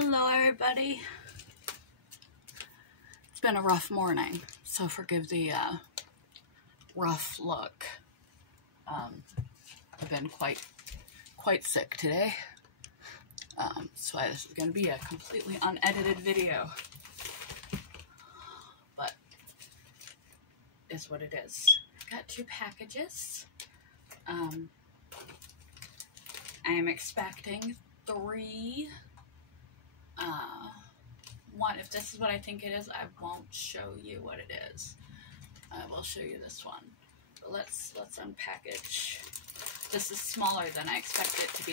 Hello everybody. It's been a rough morning, so forgive the rough look. I've been quite sick today, so this is going to be a completely unedited video, but it's what it is. Got 2 packages. I am expecting 3. One, if this is what I think it is, I won't show you what it is. I will show you this one. But let's unpackage. This is smaller than I expected it to be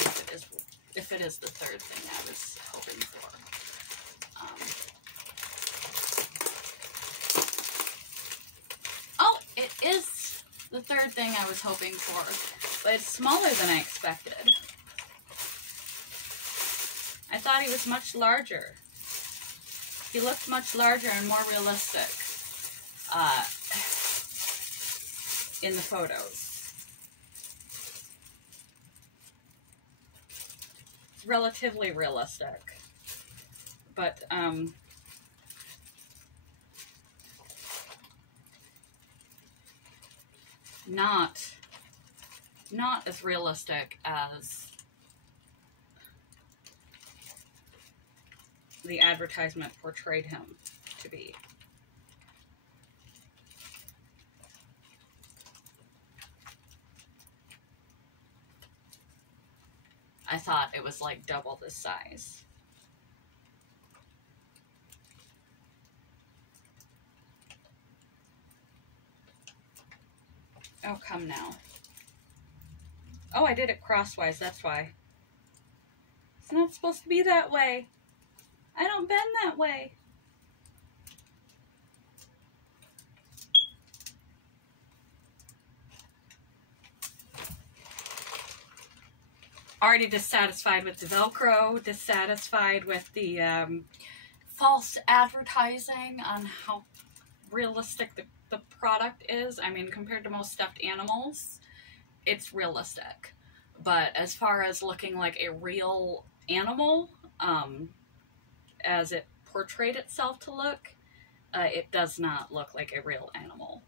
if it is the 3rd thing I was hoping for. Oh, it is the 3rd thing I was hoping for, but it's smaller than I expected. I thought he was much larger. He looked much larger and more realistic in the photos. It's relatively realistic, but not as realistic as the advertisement portrayed him to be. I thought it was like double this size. Oh, come now. Oh, I did it crosswise, that's why. It's not supposed to be that way. I don't bend that way. Already dissatisfied with the Velcro, dissatisfied with the false advertising on how realistic the product is. I mean, compared to most stuffed animals, it's realistic. But as far as looking like a real animal, as it portrayed itself to look, it does not look like a real animal.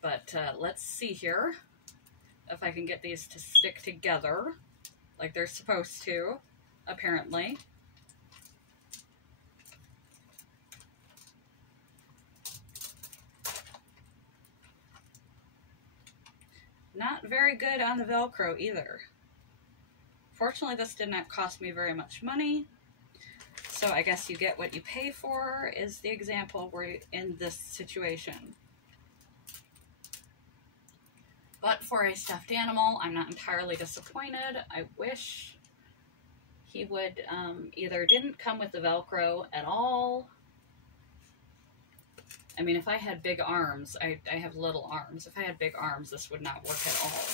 But let's see here if I can get these to stick together like they're supposed to, apparently. Not very good on the Velcro either. Fortunately, this did not cost me very much money. So I guess you get what you pay for is the example we're in this situation. But for a stuffed animal, I'm not entirely disappointed. I wish he would either didn't come with the Velcro at all. I mean, if I had big arms, I have little arms. If I had big arms, this would not work at all.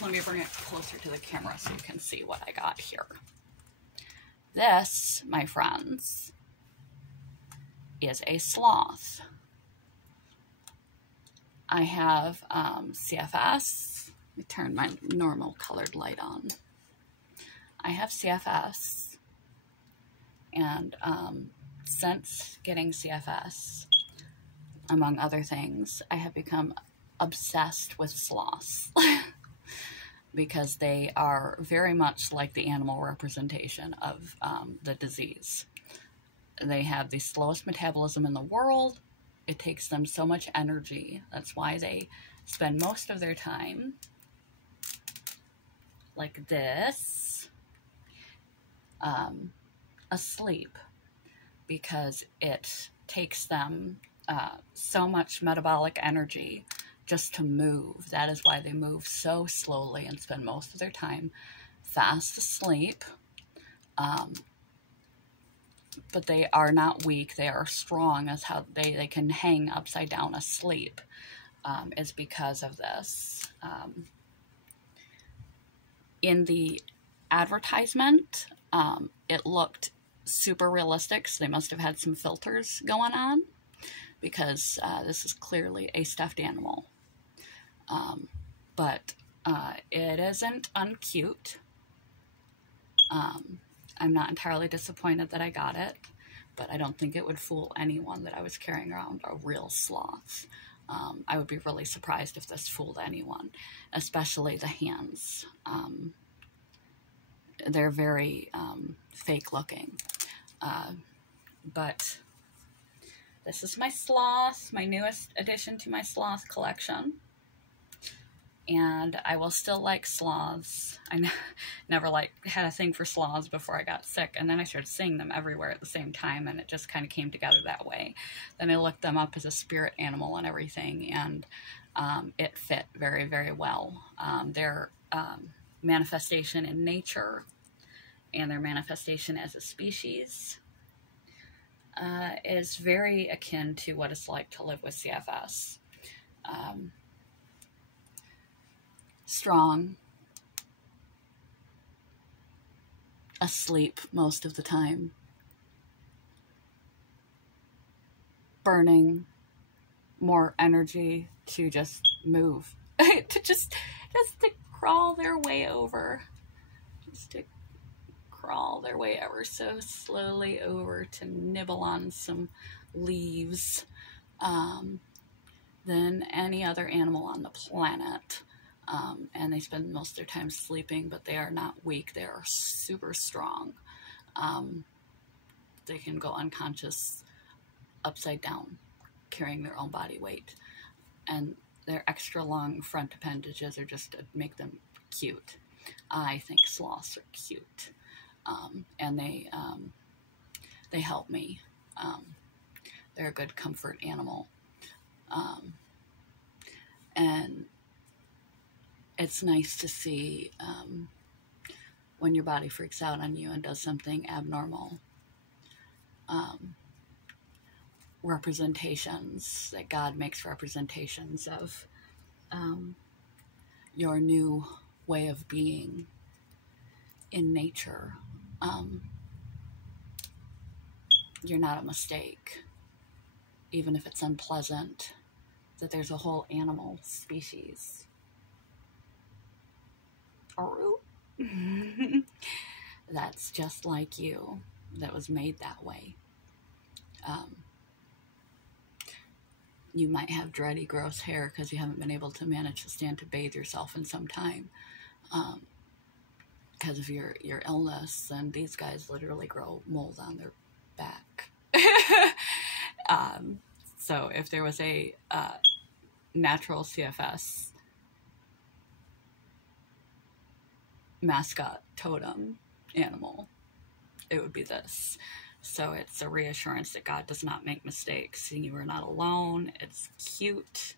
Let me bring it closer to the camera so you can see what I got here. This, my friends, is a sloth. I have CFS. Let me turn my normal colored light on. I have CFS, and since getting CFS, among other things, I have become obsessed with sloths. Because they are very much like the animal representation of the disease. They have the slowest metabolism in the world. It takes them so much energy. That's why they spend most of their time like this, asleep, because it takes them so much metabolic energy just to move. That is why they move so slowly and spend most of their time fast asleep. But they are not weak. They are strong. As how they can hang upside down asleep is because of this. In the advertisement, it looked super realistic, so they must have had some filters going on, because this is clearly a stuffed animal. But it isn't uncute. I'm not entirely disappointed that I got it, but I don't think it would fool anyone that I was carrying around a real sloth. I would be really surprised if this fooled anyone, especially the hands. They're very fake looking. But this is my sloth, my newest addition to my sloth collection. And I will still like sloths. I never had a thing for sloths before I got sick, and then I started seeing them everywhere at the same time, and it just kind of came together that way. Then I looked them up as a spirit animal and everything, and it fit very, very well. Their manifestation in nature and their manifestation as a species is very akin to what it's like to live with CFS. Strong, asleep most of the time, burning more energy to just move, to just to crawl their way over, just to crawl their way ever so slowly over to nibble on some leaves than any other animal on the planet. And they spend most of their time sleeping, but they are not weak. They are super strong. They can go unconscious upside down, carrying their own body weight. And their extra long front appendages are just to make them cute. I think sloths are cute. And they help me. They're a good comfort animal. And it's nice to see when your body freaks out on you and does something abnormal. Representations, that God makes representations of your new way of being in nature. You're not a mistake, even if it's unpleasant, that there's a whole animal species that's just like you, that was made that way. You might have dready, gross hair because you haven't been able to manage to stand to bathe yourself in some time because of your illness, and these guys literally grow mold on their back. So if there was a natural CFS mascot totem animal, it would be this. So it's a reassurance that God does not make mistakes, and you are not alone. It's cute.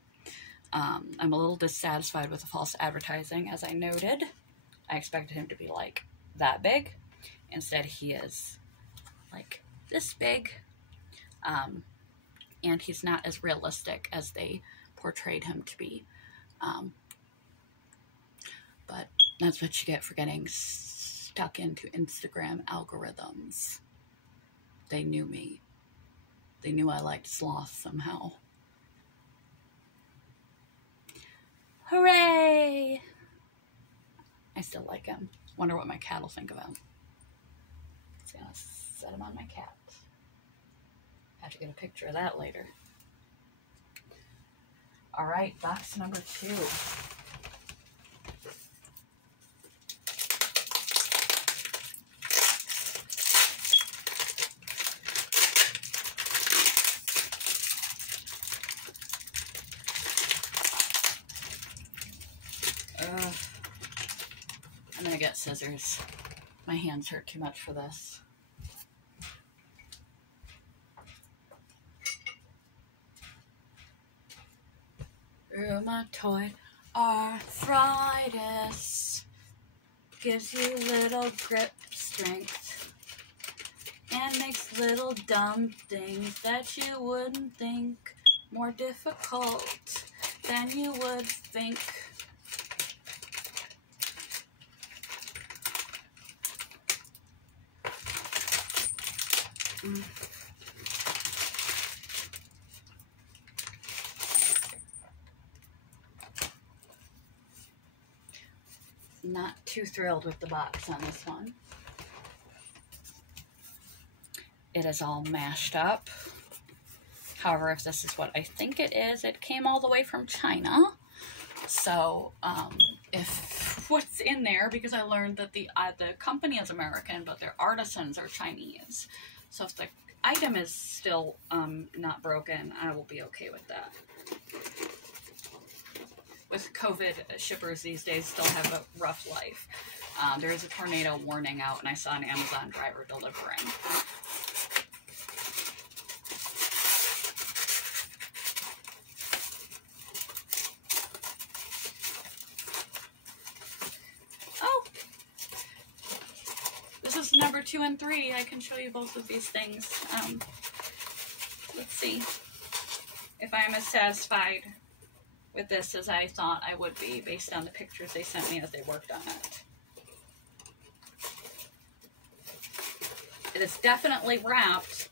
I'm a little dissatisfied with the false advertising, as I noted. I expected him to be like that big. Instead, he is like this big. And he's not as realistic as they portrayed him to be. But that's what you get for getting stuck into Instagram algorithms. They knew me. They knew I liked sloth somehow. Hooray! I still like him. Wonder what my cat will think of him. Just gonna set him on my cat. Have to get a picture of that later. All right, box number 2. I'm gonna get scissors. My hands hurt too much for this. Rheumatoid arthritis gives you little grip strength and makes little dumb things that you wouldn't think more difficult than you would think. Not too thrilled with the box on this one. it is all mashed up. However, if this is what I think it is, it came all the way from China. So, if what's in there, because I learned that the company is American, but their artisans are Chinese. So if the item is still not broken, I will be okay with that. With COVID, shippers these days still have a rough life. There is a tornado warning out, and I saw an Amazon driver delivering. This is number 2 and 3. I can show you both of these things. Let's see if I'm as satisfied with this as I thought I would be based on the pictures they sent me as they worked on it. It is definitely wrapped,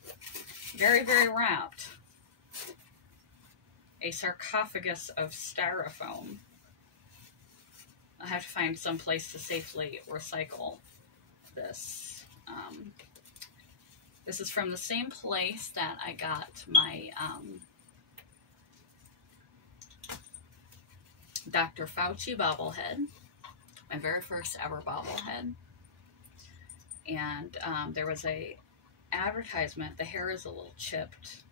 very, very wrapped. A sarcophagus of styrofoam. I have to find some place to safely recycle this. This is from the same place that I got my Dr. Fauci bobblehead, my very first ever bobblehead. And there was a advertisement. The hair is a little chipped.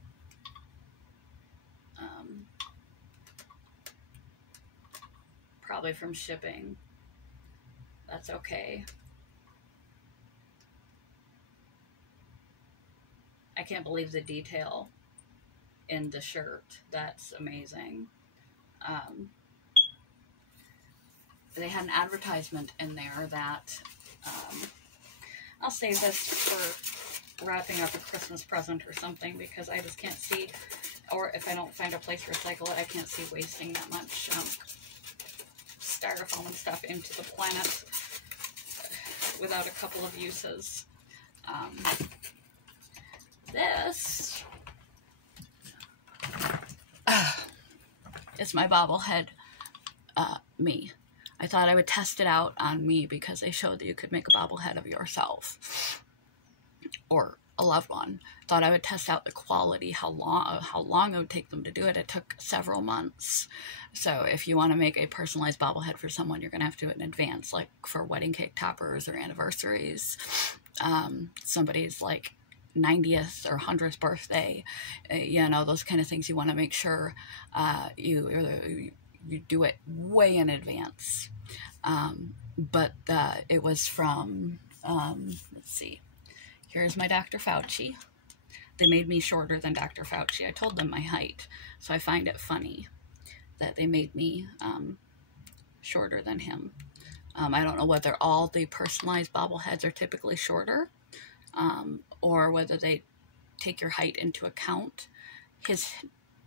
Probably from shipping. That's okay. I can't believe the detail in the shirt. That's amazing. They had an advertisement in there that I'll save this for wrapping up a Christmas present or something, because I just can't see, or if I don't find a place to recycle it, I can't see wasting that much styrofoam and stuff into the planet without a couple of uses. This is my bobblehead, me. I thought I would test it out on me because they showed that you could make a bobblehead of yourself or a loved one. Thought I would test out the quality, how long it would take them to do it. It took several months. So if you want to make a personalized bobblehead for someone, you're going to have to do it in advance, like for wedding cake toppers or anniversaries. Somebody's like 90th or 100th birthday, you know, those kind of things. You want to make sure you do it way in advance. But it was from, let's see, here's my Dr. Fauci. They made me shorter than Dr. Fauci. I told them my height, so I find it funny that they made me shorter than him. I don't know whether all the personalized bobbleheads are typically shorter, or whether they take your height into account. His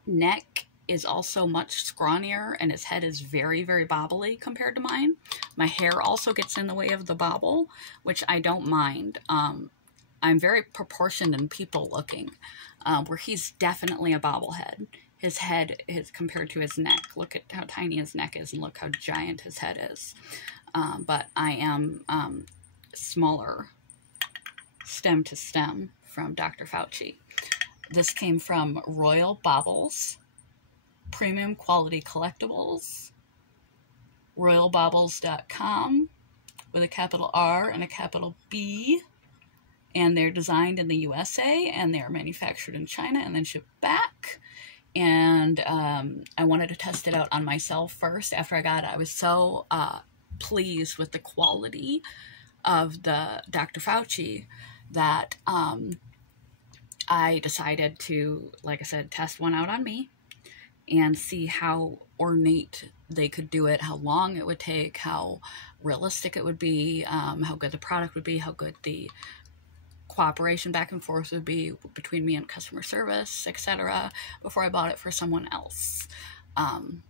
neck is also much scrawnier, and his head is very, very bobbly compared to mine. My hair also gets in the way of the bobble, which I don't mind. I'm very proportioned and people looking, where he's definitely a bobblehead. His head is compared to his neck. Look at how tiny his neck is and look how giant his head is. But I am smaller stem to stem from Dr. Fauci. This came from Royal Baubles, Premium Quality Collectibles, royalbaubles.com with a capital R and a capital B. And they're designed in the USA, and they're manufactured in China and then shipped back. And I wanted to test it out on myself first. After I got it, I was so pleased with the quality of the Dr. Fauci that I decided to, like I said, test one out on me and see how ornate they could do it, how long it would take, how realistic it would be, how good the product would be, how good the cooperation back and forth would be between me and customer service, etc., before I bought it for someone else. And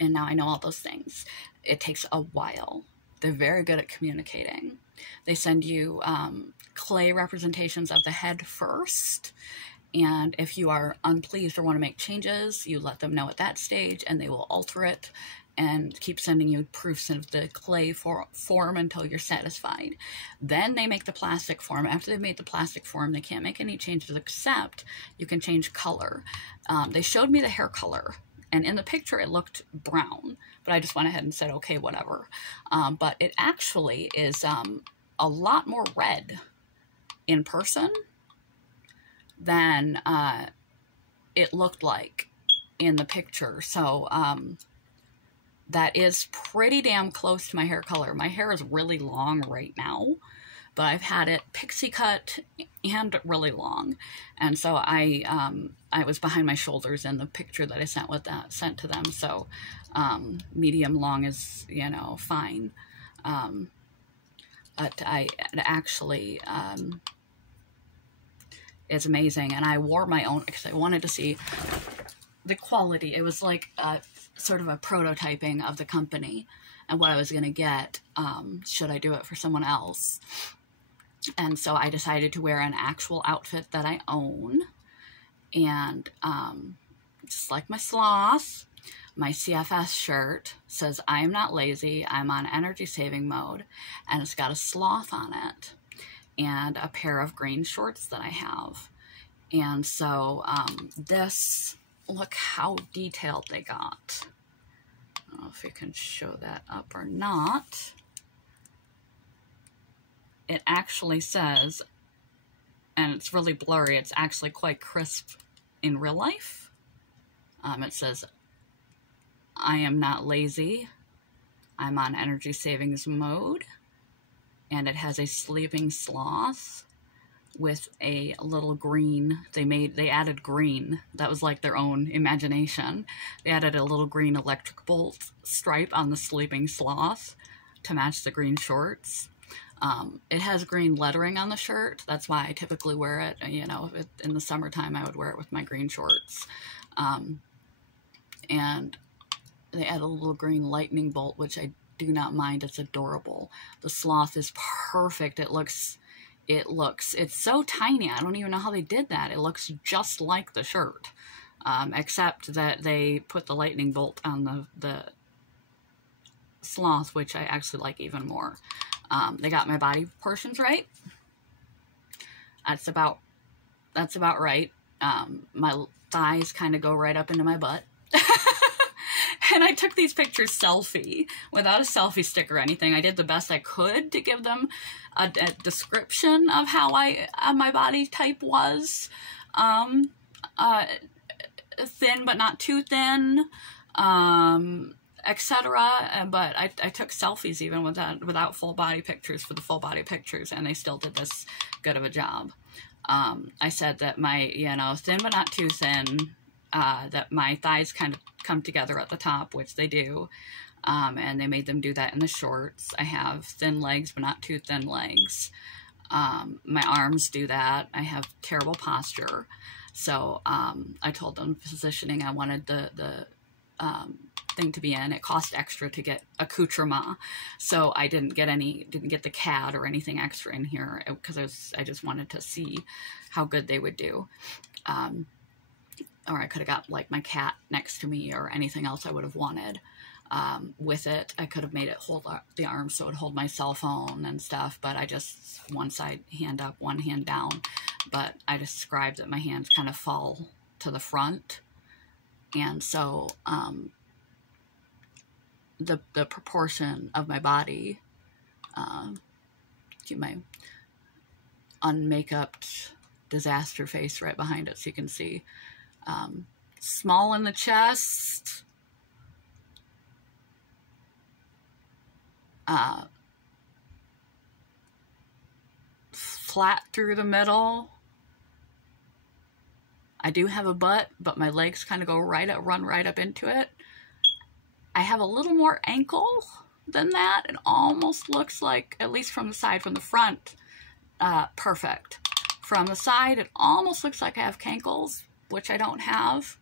now I know all those things. It takes a while. They're very good at communicating. They send you clay representations of the head first, and if you are unpleased or want to make changes, you let them know at that stage, and they will alter it and keep sending you proofs of the clay form until you're satisfied. Then they make the plastic form. After they've made the plastic form, they can't make any changes except you can change color. They showed me the hair color, and in the picture it looked brown, but I just went ahead and said, okay, whatever. But it actually is a lot more red in person than it looked like in the picture. So that is pretty damn close to my hair color. My hair is really long right now, but I've had it pixie cut and really long. And so I was behind my shoulders in the picture that I sent to them. So medium long is, you know, fine. But it actually is amazing. And I wore my own because I wanted to see the quality. It was like sort of a prototyping of the company and what I was going to get should I do it for someone else. And so I decided to wear an actual outfit that I own. And just like my sloth, my CFS shirt says, I am not lazy, I'm on energy saving mode. And it's got a sloth on it and a pair of green shorts that I have. And so this, look how detailed they got. I don't know if you can show that up or not. It actually says, and it's really blurry, it's actually quite crisp in real life. It says, I am not lazy, I'm on energy savings mode. And it has a sleeping sloth with a little green, they added green. That was like their own imagination. They added a little green electric bolt stripe on the sleeping sloth to match the green shorts. It has green lettering on the shirt. That's why I typically wear it. You know, in the summertime, I would wear it with my green shorts. And they add a little green lightning bolt, which I do not mind. It's adorable. The sloth is perfect. It's so tiny. I don't even know how they did that. It looks just like the shirt, except that they put the lightning bolt on the sloth, which I actually like even more. They got my body proportions right. That's about right. My thighs kind of go right up into my butt. And I took these pictures selfie, without a selfie stick or anything. I did the best I could to give them a description of how my body type was. Thin but not too thin, etc. But I took selfies even without full body pictures for the full body pictures, and they still did this good of a job. I said that my, thin but not too thin, that my thighs kind of come together at the top, which they do, and they made them do that in the shorts. I have thin legs but not too thin legs. My arms do that. I have terrible posture, so I told them positioning I wanted the thing to be in. It cost extra to get accoutrement, so I didn't get the CAD or anything extra in here because I just wanted to see how good they would do. Or I could have got like my cat next to me or anything else I would have wanted with it. I could have made it hold the arm so it would hold my cell phone and stuff, but I just, one side hand up, one hand down. But I described that my hands kind of fall to the front. And so the proportion of my body, keep my unmakeuped disaster face right behind it so you can see. Small in the chest, flat through the middle. I do have a butt, but my legs kind of run right up into it. I have a little more ankle than that. It almost looks like, at least from the side, from the front, perfect. From the side, it almost looks like I have cankles, which I don't have.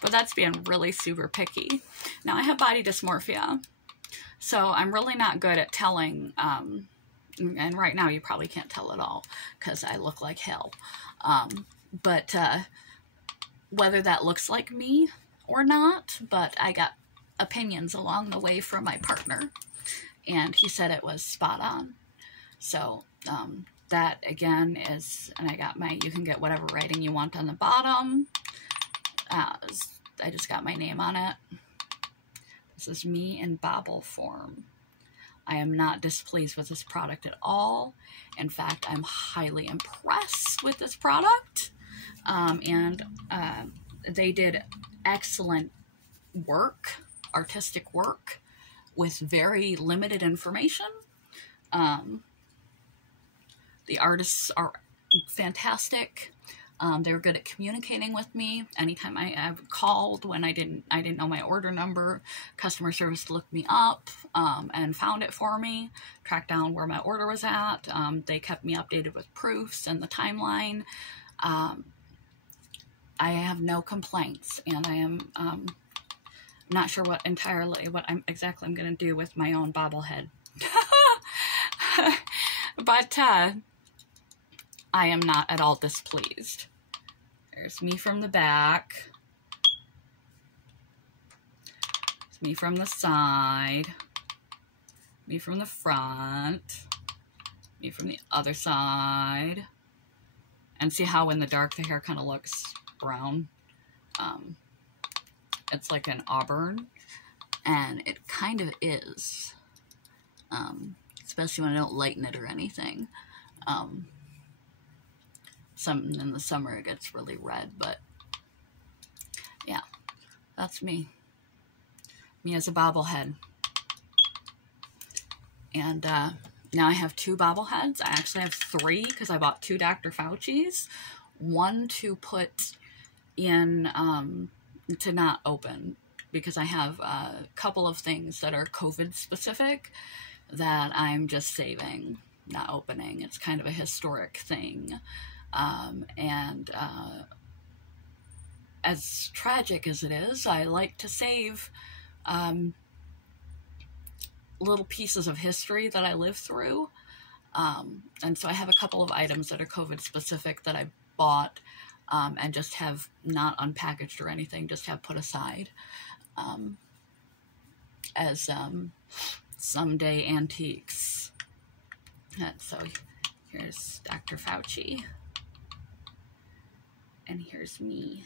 But that's being really super picky. Now, I have body dysmorphia, so I'm really not good at telling, and right now you probably can't tell at all because I look like hell. But whether that looks like me or not, but I got opinions along the way from my partner, and he said it was spot on. So that again is, and I got my, you can get whatever writing you want on the bottom. I just got my name on it. This is me in bobble form. I am not displeased with this product at all. In fact, I'm highly impressed with this product. They did excellent work, artistic work, with very limited information. The artists are fantastic. They were good at communicating with me. Anytime I've called when I didn't know my order number, customer service looked me up and found it for me, tracked down where my order was at. They kept me updated with proofs and the timeline. I have no complaints, and I am not sure what exactly I'm going to do with my own bobblehead. But I am not at all displeased. There's me from the back. There's me from the side. Me from the front. Me from the other side. And see how in the dark the hair kind of looks brown? It's like an auburn. And it kind of is. Especially when I don't lighten it or anything. Some in the summer it gets really red, but yeah, that's me. Me as a bobblehead. And now I have 2 bobbleheads. I actually have 3 because I bought 2 Dr. Fauci's. One to put in, to not open, because I have a couple of things that are COVID specific that I'm just saving, not opening. It's kind of a historic thing. As tragic as it is, I like to save little pieces of history that I lived through. And so I have a couple of items that are COVID specific that I bought and just have not unpackaged or anything, just have put aside as someday antiques. And so here's Dr. Fauci. And here's me.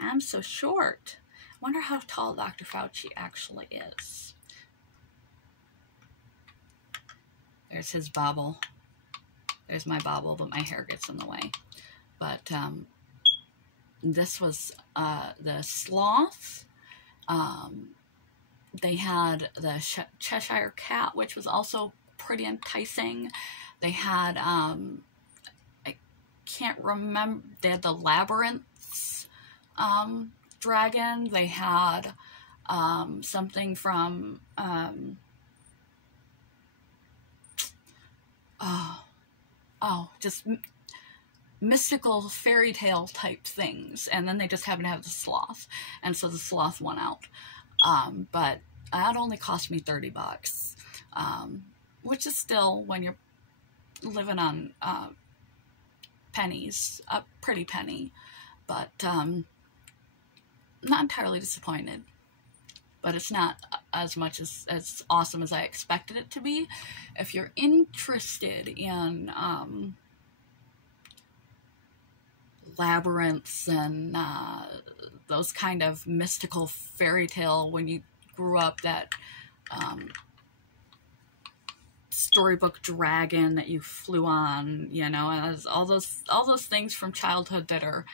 I'm so short. I wonder how tall Dr. Fauci actually is. There's his bobble. There's my bobble, but my hair gets in the way. But this was the sloth. They had the Cheshire cat, which was also pretty enticing. They had, I can't remember, they had the labyrinths dragon. They had something from, just mystical fairy tale type things. And then they just happened to have the sloth. And so the sloth won out. But that only cost me $30, which is still, when you're living on pennies, a pretty penny. But not entirely disappointed. But it's not as much as awesome as I expected it to be. If you're interested in labyrinths and those kind of mystical fairy tale, when you grew up, that storybook dragon that you flew on, you know, as all those things from childhood that are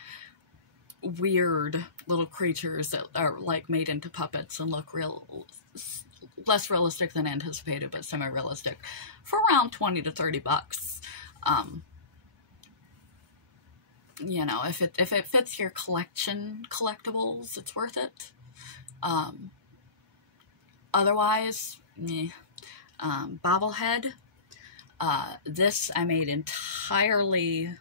weird little creatures that are like made into puppets and look less realistic than anticipated, but semi-realistic, for around $20 to $30. You know, if it fits your collectibles, it's worth it. Otherwise, meh. Bobblehead. This I made entirely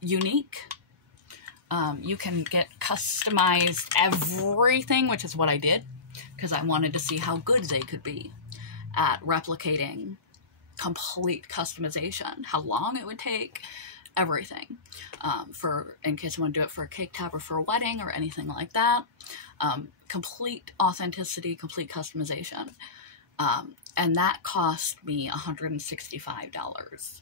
unique. You can get customized everything, which is what I did, because I wanted to see how good they could be at replicating complete customization, how long it would take, everything. In case I want to do it for a cake top or for a wedding or anything like that. Complete authenticity, complete customization. And that cost me $165.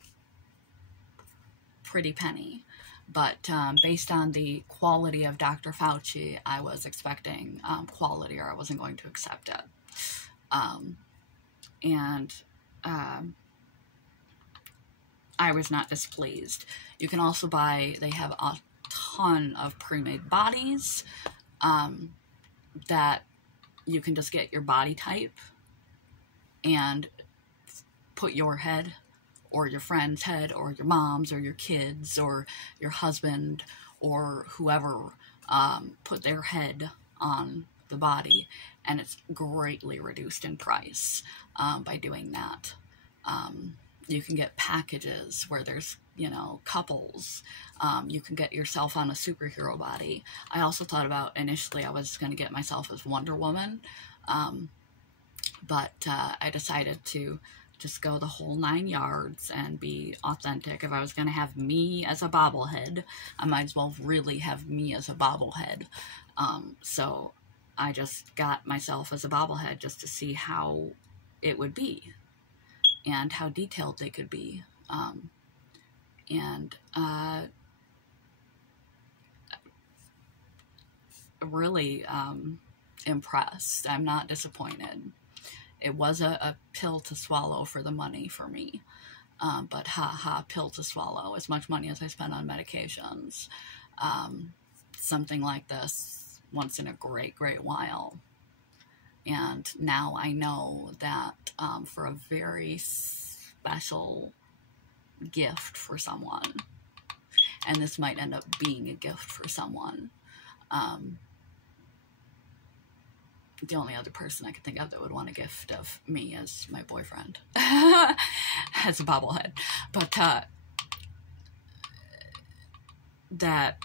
Pretty penny. But based on the quality of Dr. Fauci, I was expecting quality, or I wasn't going to accept it. I was not displeased. You can also buy, they have a ton of pre-made bodies that you can just get your body type and put your head or your friend's head or your mom's or your kids or your husband or whoever, put their head on the body, and it's greatly reduced in price by doing that. You can get packages where there's, couples. You can get yourself on a superhero body. I also thought about, initially I was going to get myself as Wonder Woman, but I decided to just go the whole 9 yards and be authentic. If I was going to have me as a bobblehead, I might as well really have me as a bobblehead. So I just got myself as a bobblehead just to see how it would be and how detailed they could be. Really impressed. I'm not disappointed. It was a pill to swallow for the money for me. But pill to swallow. As much money as I spend on medications. Something like this once in a great while. And now I know that for a very special gift for someone, and this might end up being a gift for someone, the only other person I could think of that would want a gift of me is my boyfriend as a bobblehead. But that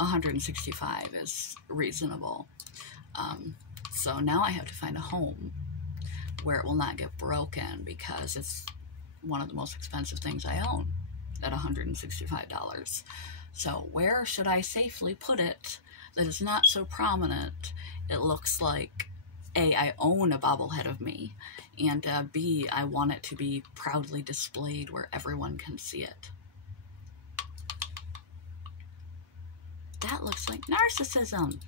$165 is reasonable. So now I have to find a home where it will not get broken, because it's one of the most expensive things I own at $165. So where should I safely put it that is not so prominent? It looks like, A, I own a bobblehead of me, and B, I want it to be proudly displayed where everyone can see it. That looks like narcissism,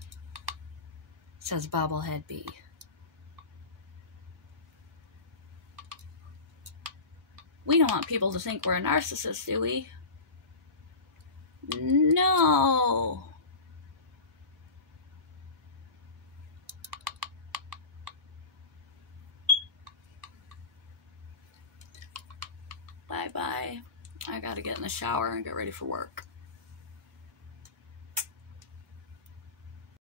says Bobblehead B. We don't want people to think we're a narcissist, do we? No. Bye-bye. I gotta get in the shower and get ready for work.